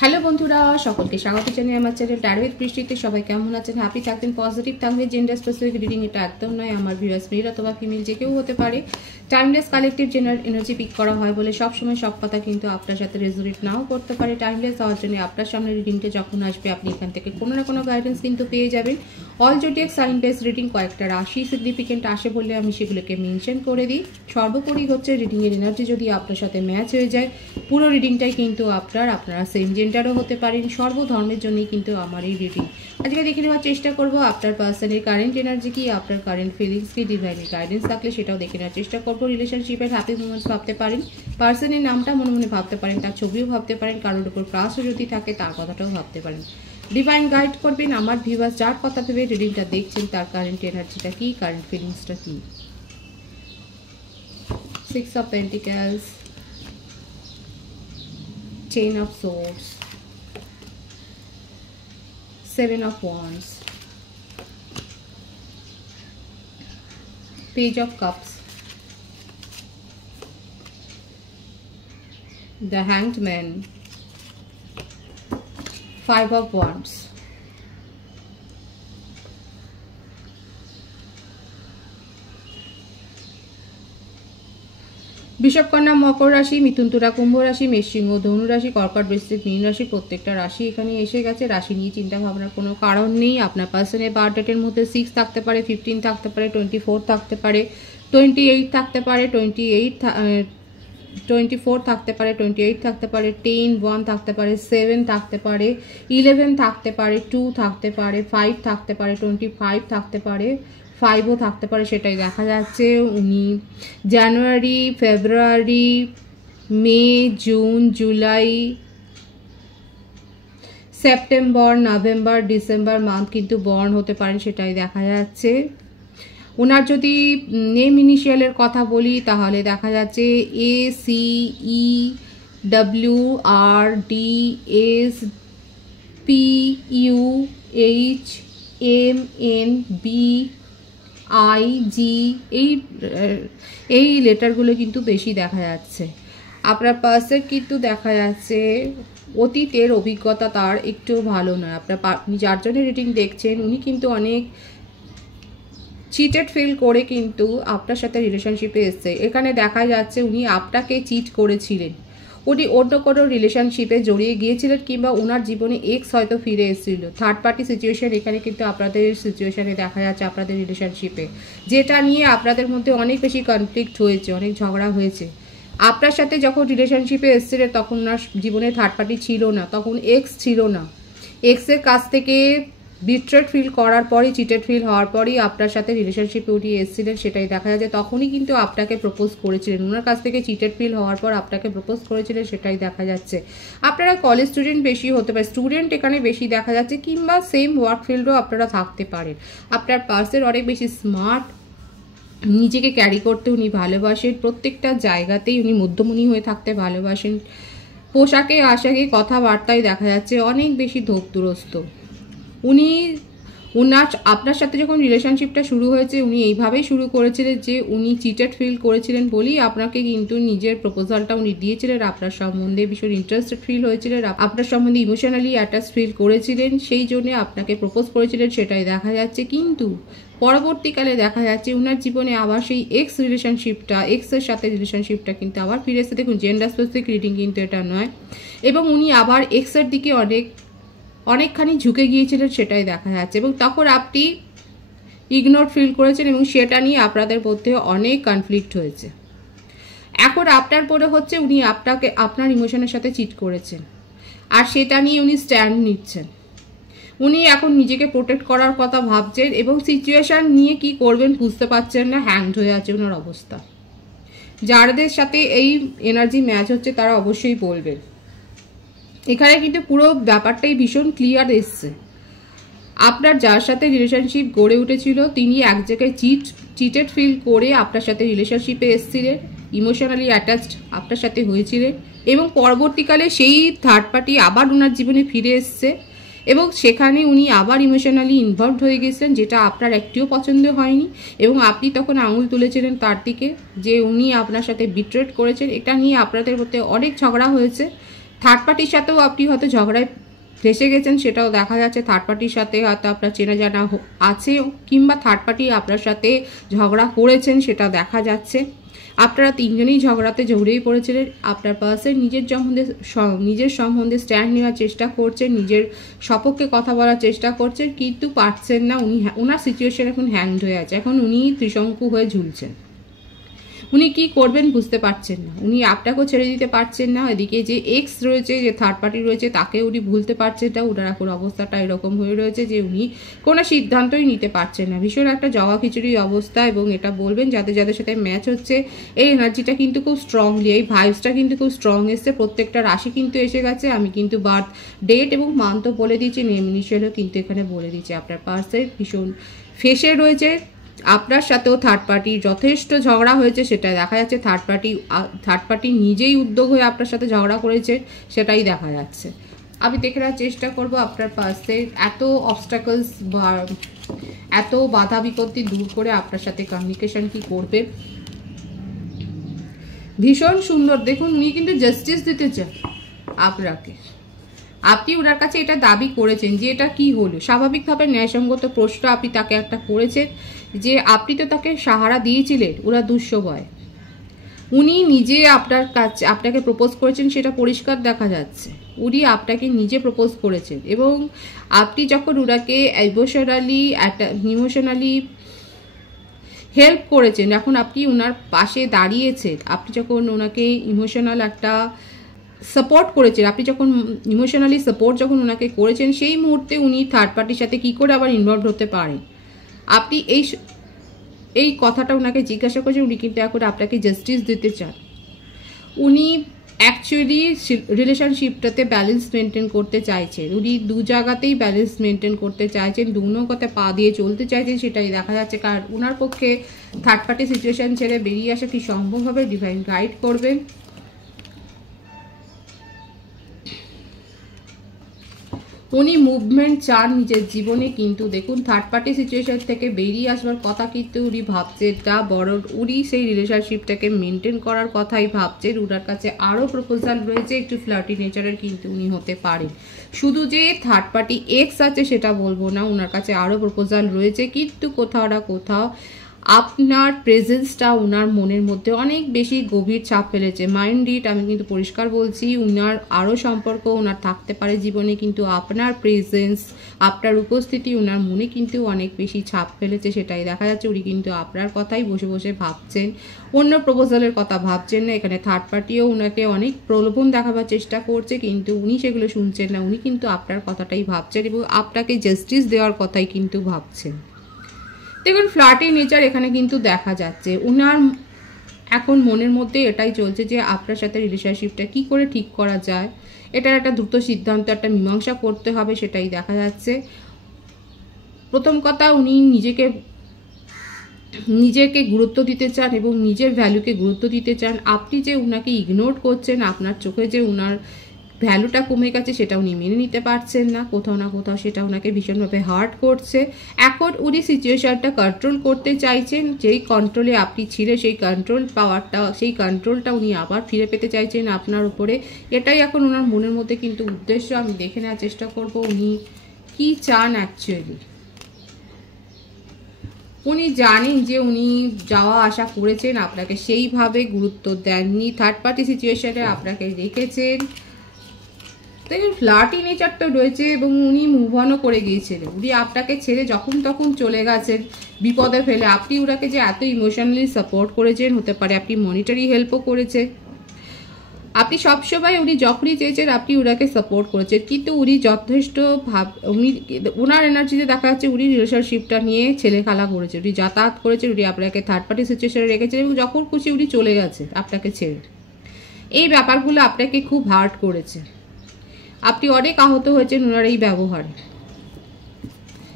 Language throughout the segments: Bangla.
হ্যালো বন্ধুরা, সকলকে স্বাগত জানাই আমার চ্যানেল ট্যারো উইথ বৃষ্টিতে। সবাই কেমন আছেন? হ্যাপি থাকবেন, পজিটিভ থাকবেন। জেন্ডার স্পেসিফিক রিডিং এটা একদম নয়। আমার ভিউয়ার্স মেল অথবা ফিমেল যে কেউ হতে পারে। Timeless collective general energy pick করা হয় বলে সবসময় সব কথা কিন্তু আপনার সাথে রেজোনেট নাও করতে পারে। টাইমলেস হওয়ার জন্য আপনার সামনে রিডিংটা যখন আসবে আপনি এখান থেকে কোনো না কোনো গাইডেন্স কিন্তু পেয়ে যাবেন। All zodiac sign base reading কয়েকটা রাশি সিগনিফিকেন্ট আসে বলে আমি সেগুলোকে মেনশন করে দিই। সর্বোপরি হচ্ছে রিডিংয়ের এনার্জি যদি আপনার সাথে ম্যাচ হয়ে যায়, পুরো রিডিংটাই কিন্তু আপনারা সেম জেন্ডারও হতে পারেন। সর্বধর্মের জন্যই কিন্তু আমার এই রিডিং। আজকে দেখে নেওয়ার চেষ্টা করব আপনার পার্সনের কারেন্ট এনার্জি কি, আপনার কারেন্ট ফিলিংস কি, ডিভাইনের গাইডেন্স থাকলে সেটাও দেখে নেওয়ার চেষ্টা করব। রিলেশনশিপের হ্যাপি মোমেন্টস ভাবতে পারেন, পার্সনের নামটা মনে মনে ভাবতে পারেন, তার ছবিও ভাবতে পারেন, কারোর উপর ক্রাশও যদি থাকে তার কথাটাও ভাবতে পারেন। ডিভাইন গাইড করবেন আমার ভিউয়ার্স যার কথা ভেবে রিডিংটা দেখছেন তার কারেন্ট এনার্জিটা কি, কারেন্ট ফিলিংসটা কি। 6 of Pentacles, 10 of Swords, 7 of Wands, Page of Cups, the Hanged Man, 5 of Wands. বৃষভ, কন্যা, মকর রাশি, মিথুন, তুলা, কুম্ভ রাশি, মেষ, সিংহ, ধনু রাশি, কর্কট, বৃশ্চিক, মীন রাশি, প্রত্যেকটা রাশি এখানে এসে গেছে। রাশি নিয়ে চিন্তা ভাবনার কোনো কারণ নেই। আপনার পার্সনের বার্থ ডেটের মধ্যে 6 থাকতে পারে, 15 থাকতে পারে, 24 থাকতে পারে, 28 থাকতে পারে, 24 থাকতে পারে, 28 থাকতে পারে, 10, 1 থাকতে পারে, 7 থাকতে পারে, 11 থাকতে পারে, 2 থাকতে পারে, 5 থাকতে পারে, 25 থাকতে পারে, 5ও থাকতে পারে। সেটাই দেখা যাচ্ছে। উনি January, February, May, June, July, September, November, December month কিন্তু বর্ন হতে পারেন, সেটাই দেখা যাচ্ছে। ওনার যদি নেম ইনিশিয়ালের কথা বলি তাহলে দেখা যাচ্ছে ACEWRDSPUHMNBIG, এই লেটারগুলো কিন্তু বেশি দেখা যাচ্ছে। আপনার পার্সন কিন্তু দেখা যাচ্ছে অতীতের অভিজ্ঞতা তার একটু ভালো নয়। আপনি যার জন্য রিডিং দেখছেন উনি কিন্তু অনেক চিটেড ফিল করে কিন্তু আপনার সাথে রিলেশনশিপে এসছে। এখানে দেখা যাচ্ছে উনি আপনাকে চিট করেছিলেন, উনি অন্য কোনো রিলেশনশিপে জড়িয়ে গিয়েছিলেন, কিংবা ওনার জীবনে এক্স হয়তো ফিরে এসেছিল। থার্ড পার্টি সিচুয়েশন এখানে কিন্তু আপনাদের সিচুয়েশনে দেখা যাচ্ছে, আপনাদের রিলেশনশিপে যেটা নিয়ে আপনাদের মধ্যে অনেক বেশি কনফ্লিক্ট হয়েছে, অনেক ঝগড়া হয়েছে। আপনার সাথে যখন রিলেশনশিপে এসেছিলেন তখন ওনার জীবনে থার্ড পার্টি ছিল না, তখন এক্স ছিল না। এক্সের কাছ থেকে বিট্রেড ফিল করার পরই, চিটেড ফিল হওয়ার পরই আপনার সাথে রিলেশনশিপে উঠে এসেছিলেন, সেটাই দেখা যাচ্ছে। তখনই কিন্তু আপনাকে প্রপোজ করেছিলেন, ওনার কাছ থেকে চিটেড ফিল হওয়ার পর আপনাকে প্রপোজ করেছিলেন, সেটাই দেখা যাচ্ছে। আপনারা কলেজ স্টুডেন্ট বেশি হতে পারে, স্টুডেন্ট এখানে বেশি দেখা যাচ্ছে, কিংবা সেম ওয়ার্ক ফিল্ডও আপনারা থাকতে পারেন। আপনার পার্সন অনেক বেশি স্মার্ট, নিজেকে ক্যারি করতে উনি ভালোবাসেন, প্রত্যেকটা জায়গাতেই উনি মধ্যমণি হয়ে থাকতে ভালোবাসেন। পোশাকে আশাকে কথাবার্তায় দেখা যাচ্ছে অনেক বেশি ধোপদুরস্ত। উনি আপনার সাথে যখন রিলেশনশিপটা শুরু হয়েছে উনি এইভাবেই শুরু করেছিলেন যে উনি চিটেড ফিল করেছিলেন বলেই আপনাকে কিন্তু নিজের প্রপোজালটা উনি দিয়েছিলেন। আপনার সম্বন্ধে ভীষণ ইন্টারেস্টেড ফিল হয়েছিলেন, আপনার সম্বন্ধে ইমোশনালি অ্যাটাচ ফিল করেছিলেন, সেই জন্য আপনাকে প্রপোজ করেছিলেন, সেটাই দেখা যাচ্ছে। কিন্তু পরবর্তীকালে দেখা যাচ্ছে ওনার জীবনে আবার সেই এক্সের সাথে রিলেশনশিপটা কিন্তু আবার ফিরে এসে, দেখুন জেন্ডার স্পেসিফিক রিডিং কিন্তু এটা নয়, এবং উনি আবার এক্সের দিকে অনেকখানি ঝুঁকে গিয়েছিলেন, সেটাই দেখা যাচ্ছে। এবং তখন আপনি ইগনোর ফিল করেছেন এবং সেটা নিয়ে আপনাদের মধ্যে অনেক কনফ্লিক্ট হয়েছে। এখন আপনার পরে হচ্ছে উনি আপনার ইমোশনের সাথে চিট করেছেন, আর সেটা নিয়ে উনি স্ট্যান্ড নিচ্ছেন। উনি এখন নিজেকে প্রোটেক্ট করার কথা ভাবছেন এবং সিচুয়েশন নিয়ে কি করবেন বুঝতে পারছেন না, হ্যাংড হয়ে আছে ওনার অবস্থা। যাদের সাথে এই এনার্জি ম্যাচ হচ্ছে তারা অবশ্যই বলবেন। এখানে কিন্তু পুরো ব্যাপারটাই ভীষণ ক্লিয়ার এসছে। আপনার যার সাথে রিলেশনশিপ গড়ে উঠেছিল তিনি এক জায়গায় চিটেড ফিল করে আপনার সাথে রিলেশনশিপে এসেছিলেন, ইমোশনালি অ্যাটাচড আপনার সাথে হয়েছিলেন, এবং পরবর্তীকালে সেই থার্ড পার্টি আবার ওনার জীবনে ফিরে এসছে এবং সেখানে উনি আবার ইমোশনালি ইনভলভড হয়ে গেছিলেন, যেটা আপনার একটিও পছন্দ হয়নি। এবং আপনি তখন আঙুল তুলেছিলেন তার দিকে যে উনি আপনার সাথে বিট্রেট করেছেন। এটা নিয়ে আপনাদের মধ্যে অনেক ঝগড়া হয়েছে। থার্ড পার্টির সাথেও আপনি হয়তো ঝগড়ায় ফেসে গেছেন, সেটাও দেখা যাচ্ছে। থার্ড পার্টির সাথে হয়তো আপনার চেনা জানা আছে, কিংবা থার্ড পার্টি আপনার সাথে ঝগড়া করেছেন, সেটা দেখা যাচ্ছে। আপনারা তিনজনেই ঝগড়াতে জড়িয়ে পড়েছিলেন। আপনার পার্সন নিজের সম্বন্ধে স্ট্যান্ড নেওয়ার চেষ্টা করছেন, নিজের সপক্ষে কথা বলার চেষ্টা করছেন, কিন্তু পারছেন না। ওনার সিচুয়েশন এখন হ্যাংড হয়ে আছে, এখন উনি ত্রিশঙ্কু হয়ে ঝুলছেন। উনি কি করবেন বুঝতে পারছেন না, উনি আপনাকেও ছেড়ে দিতে পারছেন না। এদিকে যে এক্স রয়েছে, যে থার্ড পার্টি রয়েছে, তাকে উনি ভুলতে পারছেন না। ওনার এখন অবস্থাটা এরকম হয়ে রয়েছে যে উনি কোনো সিদ্ধান্তই নিতে পারছেন না, ভীষণ একটা জগা খিচুড়ি অবস্থা। এবং এটা বলবেন যাদের যাদের সাথে ম্যাচ হচ্ছে, এই এনার্জিটা কিন্তু খুব স্ট্রংলি, এই ভাইবসটা কিন্তু খুব স্ট্রং এসছে। প্রত্যেকটা রাশি কিন্তু এসে গেছে। আমি কিন্তু বার্থ ডেট এবং মান্থও বলে দিচ্ছি, নেম ইনিশিয়ালও কিন্তু এখানে বলে দিচ্ছি। আপনার পার্সন ভীষণ ফেসে রয়েছে। আপনার সাথেও থার্ড পার্টির যথেষ্ট ঝগড়া হয়েছে, সেটা দেখা যাচ্ছে। থার্ড পার্টি নিজেই উদ্যোগ হয়ে আপনার সাথে ঝগড়া করেছে, সেটাই দেখা যাচ্ছে। আমি দেখে নেওয়ার চেষ্টা করব আপনার পাশে এত অবস্টাকলস বা এত বাধা বিপত্তি দূর করে আপনার সাথে কমিউনিকেশন কি করবে। ভীষণ সুন্দর, দেখুন উনি কিন্তু জাস্টিস দিতে চান আপনাকে। আপনি ওনার কাছে এটা দাবি করেছেন যে এটা কি হলো। স্বাভাবিকভাবে ন্যায়সঙ্গত প্রশ্ন আপনি তাকে একটা করেছেন যে আপনি তো তাকে সাহারা দিয়েছিলেন ওরা দুঃসময়। উনি নিজে আপনাকে প্রপোজ করেছেন, সেটা পরিষ্কার দেখা যাচ্ছে। উনি আপনাকে নিজে প্রপোজ করেছেন এবং আপনি যখন ওনাকে ইমোশনালি হেল্প করেছেন, এখন আপনি ওনার পাশে দাঁড়িয়েছেন, আপনি যখন ওনাকে ইমোশনাল একটা সাপোর্ট করেছেন, আপনি যখন ইমোশনালি সাপোর্ট যখন ওনাকে করেছেন, সেই মুহূর্তে উনি থার্ড পার্টির সাথে কি করে আবার ইনভলভ হতে পারেন। আপনি এই কথাটা ওনাকে জিজ্ঞাসা করেছেন। উনি কিন্তু এখন আপনাকে জাস্টিস দিতে চান। উনি অ্যাকচুয়ালি রিলেশনশিপটাতে ব্যালেন্স মেনটেন করতে চাইছেন। উনি দু জায়গাতেই ব্যালেন্স মেনটেন করতে চাইছেন, দু নৌকাতে পা দিয়ে চলতে চাইছেন, সেটাই দেখা যাচ্ছে। কারণ ওনার পক্ষে থার্ড পার্টি সিচুয়েশন ছেড়ে বেরিয়ে আসা কি সম্ভব হবে, ডিভাইন গাইড করবেন। উনি মুভমেন্ট চান নিজের জীবনে, কিন্তু দেখুন থার্ড পার্টি সিচুয়েশন থেকে বেরিয়ে আসবার কথা কিন্তু উনি ভাবছেন তা বরং উনি সেই রিলেশনশিপটাকে মেনটেন করার কথাই ভাবছেন। উনার কাছে আরও প্রপোজাল রয়েছে, একটু ফ্লার্টি নেচারের কিন্তু উনি হতে পারেন। শুধু যে থার্ড পার্টি এক্স আছে সেটা বলবো না, ওনার কাছে আরও প্রপোজাল রয়েছে, কিন্তু কোথাও না কোথাও আপনার প্রেজেন্সটা ওনার মনের মধ্যে অনেক বেশি গভীর ছাপ ফেলেছে। মাইন্ড ইট, আমি কিন্তু পরিষ্কার বলছি, ওনার আরও সম্পর্ক ওনার থাকতে পারে জীবনে, কিন্তু আপনার প্রেজেন্স, আপনার উপস্থিতি ওনার মনে কিন্তু অনেক বেশি ছাপ ফেলেছে, সেটাই দেখা যাচ্ছে। উনি কিন্তু আপনার কথাই বসে বসে ভাবছেন, অন্য প্রপোজালের কথা ভাবছেন না। এখানে থার্ড পার্টিও ওনাকে অনেক প্রলোভন দেখাবার চেষ্টা করছে, কিন্তু উনি সেগুলো শুনছেন না। উনি কিন্তু আপনার কথাটাই ভাবছেন এবং আপনাকে জাস্টিস দেওয়ার কথাই কিন্তু ভাবছেন। দেখুন ফ্লার্টি নেচার এখানে কিন্তু দেখা যাচ্ছে। ওনার এখন মনের মধ্যে এটাই চলছে যে আপনার সাথে রিলেশনশিপটা কি করে ঠিক করা যায়, এটার একটা দ্রুত সিদ্ধান্ত, একটা মীমাংসা করতে হবে, সেটাই দেখা যাচ্ছে। প্রথম কথা, উনি নিজেকে গুরুত্ব দিতে চান এবং নিজের ভ্যালুকে গুরুত্ব দিতে চান। আপনি যে উনাকে ইগনোর করছেন, আপনার চোখে যে উনার ভ্যালুটা কমে গেছে, সেটা উনি মেনে নিতে পারছেন না। কোথাও না কোথাও সেটা ওনাকে ভীষণভাবে হার্ট করছে। এখন উনি সিচুয়েশনটা কন্ট্রোল করতে চাইছেন, যেই কন্ট্রোলে আপনি ছিলেন, সেই কন্ট্রোল পাওয়ারটা, সেই কন্ট্রোলটা উনি আবার ফিরে পেতে চাইছেন আপনার উপরে। এটাই এখন ওনার মনের মধ্যে কিন্তু উদ্দেশ্য। আমি দেখে নেওয়ার চেষ্টা করব উনি কি চান অ্যাকচুয়ালি। উনি জানেন যে উনি যাওয়া আসা করেছেন, আপনাকে সেইভাবে গুরুত্ব দেননি, থার্ড পার্টি সিচুয়েশনে আপনাকে রেখেছেন। দেখুন ফ্লার্টি নেচার তো রয়েছে এবং উনি মুভ অনও করে গিয়েছিলেন। উনি আপনাকে ছেড়ে যখন তখন চলে গেছেন বিপদে ফেলে। আপনি ওনাকে যে এত ইমোশনালি সাপোর্ট করেছেন, হতে পারে আপনি মনিটারি হেল্পও করেছেন, আপনি সবসময় উনি যখনই চেয়েছেন আপনি ওনাকে সাপোর্ট করেছেন, কিন্তু উনি যথেষ্ট ওনার এনার্জিতে দেখা যাচ্ছে উনি রিলেশনশিপটা নিয়ে ছেলে খেলা করেছেন, উনি যাতায়াত করেছেন, উনি আপনাকে থার্ড পার্টি সিচুয়েশনে রেখেছেন এবং যখন খুশি উনি চলে গেছেন আপনাকে ছেড়ে। এই ব্যাপারগুলো আপনাকে খুব হার্ট করেছে, আপনি অনেক আহত হয়েছেন ওনার এই ব্যবহারে।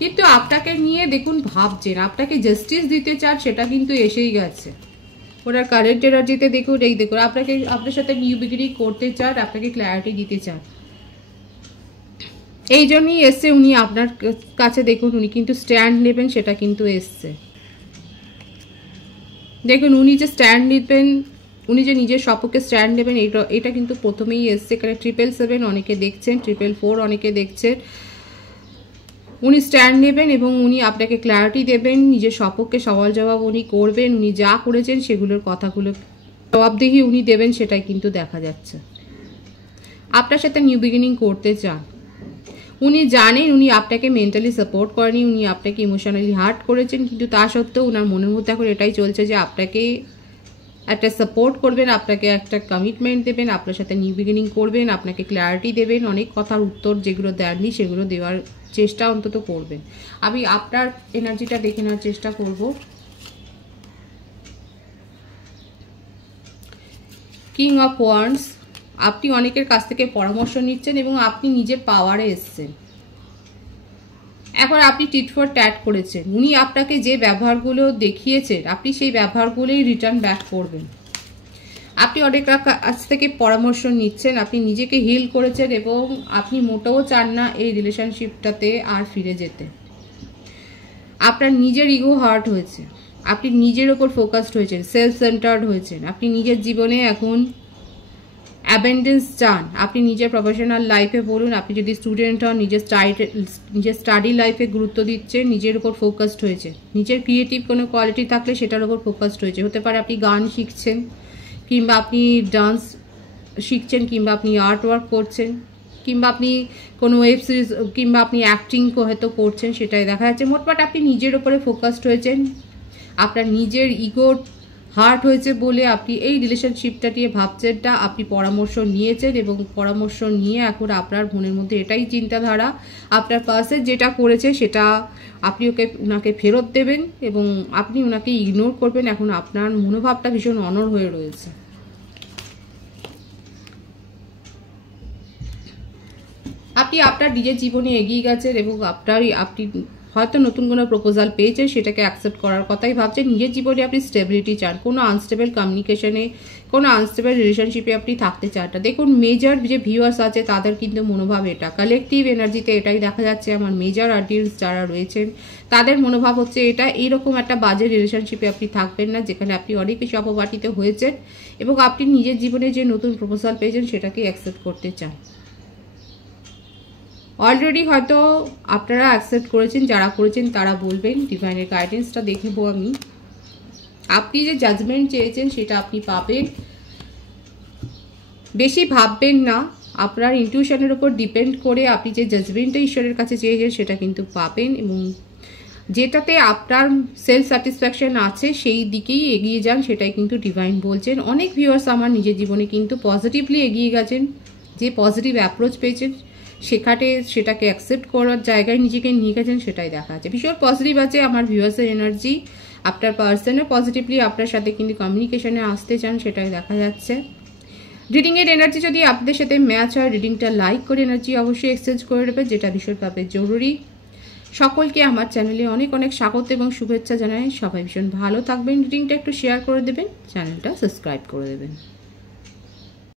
কিন্তু আপনাকে নিয়ে দেখুন ভাবছেন, আপনাকে জাস্টিস দিতে চান, সেটা কিন্তু এসেই গেছে। ওনার কারেন্ট এনার্জিতে দেখুন, এই দেখুন আপনার সাথে নিউ বিগিনিং করতে চান, আপনাকে ক্ল্যারিটি দিতে চান। এই জন্যই এসছে উনি আপনার কাছে। দেখুন উনি কিন্তু স্ট্যান্ড নেবেন, সেটা কিন্তু এসছে। দেখুন উনি যে স্ট্যান্ড নেবেন উনি যে নিজের সপক্ষে স্ট্যান্ড নেবেন এটা কিন্তু প্রথমেই এসছে। এখানে 777 অনেকে দেখছেন, 444 অনেকে দেখছেন। উনি স্ট্যান্ড নেবেন এবং উনি আপনাকে ক্ল্যারিটি দেবেন, নিজের সপক্ষে সওয়াল জবাব উনি করবেন, উনি যা করেছেন সেগুলোর কথাগুলো জবাবদিহি উনি দেবেন, সেটাই কিন্তু দেখা যাচ্ছে। আপনার সাথে নিউ বিগিনিং করতে চান। উনি জানেন উনি আপনাকে মেন্টালি সাপোর্ট করেনি, উনি আপনাকে ইমোশনালি হার্ট করেছেন, কিন্তু তা সত্ত্বেও ওনার মনের মধ্যে এখন এটাই চলছে যে আপনাকে একটা সাপোর্ট করবেন, আপনাকে একটা কমিটমেন্ট দেবেন, আপনার সাথে নিউ বিগিনিং করবেন, আপনাকে ক্ল্যারিটি দেবেন, অনেক কথার উত্তর যেগুলো দেননি সেগুলো দেওয়ার চেষ্টা অন্তত করবেন। আমি আপনার এনার্জিটা দেখে নেওয়ার চেষ্টা করব। কিং অফ ওয়ান্ডস, আপনি অনেকের কাছ থেকে পরামর্শ নিচ্ছেন এবং আপনি নিজের পাওয়ারে এসছেন। এখন আপনি টিট ফর ট্যাট করেছেন, উনি আপনাকে যে ব্যবহারগুলো দেখিয়েছেন আপনি সেই ব্যবহারগুলোই রিটার্ন ব্যাক করবেন। আপনি অনেক কাছ থেকে পরামর্শ নিচ্ছেন, আপনি নিজেকে হিল করেছেন এবং আপনি মোটেও চান না এই রিলেশনশিপটাতে আর ফিরে যেতে। আপনার নিজের ইগো হার্ট হয়েছে, আপনি নিজের ওপর ফোকাসড হয়েছেন, সেলফ সেন্টার্ড হয়েছেন, আপনি নিজের জীবনে এখন অ্যাবেন্ডেন্স চান। আপনি নিজের প্রফেশনাল লাইফে বলুন, আপনি যদি স্টুডেন্ট হন নিজের স্টাডি লাইফে গুরুত্ব দিচ্ছেন, নিজের উপর ফোকাসড হয়েছে, নিজের ক্রিয়েটিভ কোনো কোয়ালিটি থাকলে সেটার উপর ফোকাসড হয়েছে। হতে পারে আপনি গান শিখছেন, কিংবা আপনি ডান্স শিখছেন, কিংবা আপনি আর্ট ওয়ার্ক করছেন, কিংবা আপনি কোনো ওয়েব সিরিজ কিংবা আপনি অ্যাক্টিং হয়তো করছেন, সেটাই দেখা যাচ্ছে। মোটমাট আপনি নিজের উপরে ফোকাসড হয়েছেন, আপনার নিজের ইগোর হার্ট হয়েছে বলে আপনি এই রিলেশনশিপটা নিয়ে ভাবছেন না, আপনি পরামর্শ নিয়েছেন এবং পরামর্শ নিয়ে এখন আপনার মনের মধ্যে এটাই চিন্তাধারা আপনার পার্সন যেটা করেছে সেটা আপনি ওনাকে ফেরত দেবেন এবং আপনি ওনাকে ইগনোর করবেন। এখন আপনার মনোভাবটা ভীষণ অনড় হয়ে রয়েছে। আপনি আপনার নিজের জীবনে এগিয়ে গেছেন এবং আপনি হয়তো নতুন কোনো প্রপোজাল পেয়েছেন, সেটাকে অ্যাকসেপ্ট করার কথাই ভাবছেন। নিজের জীবনে আপনি স্টেবিলিটি চান, কোনো আনস্টেবল কমিউনিকেশনে, কোনো আনস্টেবল রিলেশনশিপে আপনি থাকতে চান না। দেখুন মেজর যে ভিউয়ার্স আছে তাদের কিন্তু মনোভাব এটা, কালেকটিভ এনার্জিতে এটাই দেখা যাচ্ছে। আমার মেজর অডিয়েন্স যারা রয়েছেন তাদের মনোভাব হচ্ছে এটা, এইরকম একটা বাজে রিলেশনশিপে আপনি থাকবেন না যেখানে আপনি অনেক বেশি অপবাটিত হয়েছেন এবং আপনি নিজের জীবনে যে নতুন প্রপোজাল পেয়েছেন সেটাকে অ্যাকসেপ্ট করতে চান। অলরেডি হয়তো আপনারা অ্যাকসেপ্ট করেছেন, যারা করেছেন তারা বলবেন। ডিভাইনের গাইডেন্সটা দেখব আমি। আপনি যে জাজমেন্ট চেয়েছেন সেটা আপনি পাবেন। বেশি ভাববেন না, আপনার ইনটিউশনের উপর ডিপেন্ড করে আপনি যে জাজমেন্টটা ঈশ্বরের কাছে চেয়েছেন সেটা কিন্তু পাবেন এবং যেটাতে আপনার সেলফ স্যাটিসফ্যাকশন আছে সেই দিকেই এগিয়ে যান, সেটাই কিন্তু ডিভাইন বলছেন। অনেক ভিউয়ার্স আমার নিজের জীবনে কিন্তু পজিটিভলি এগিয়ে গেছেন, যে পজিটিভ অ্যাপ্রোচ পেয়েছেন সেটাকে অ্যাকসেপ্ট করার জায়গায় নিজেকে নিয়ে গেছেন, সেটাই দেখা যাচ্ছে। ভীষণ পজিটিভ আছে আমার ভিউয়ার্সের এনার্জি। আপনার পার্সনও পজিটিভলি আপনার সাথে কিন্তু কমিউনিকেশনে আসতে চান, সেটাই দেখা যাচ্ছে। রিডিংয়ের এনার্জি যদি আপনাদের সাথে ম্যাচ হয়, রিডিংটা লাইক করে এনার্জি অবশ্যই এক্সচেঞ্জ করে নেবেন, যেটা ভীষণভাবে জরুরি। সকলকে আমার চ্যানেলে অনেক অনেক স্বাগত এবং শুভেচ্ছা জানাই। সবাই ভীষণ ভালো থাকবেন। রিডিংটা একটু শেয়ার করে দেবেন, চ্যানেলটা সাবস্ক্রাইব করে দেবেন।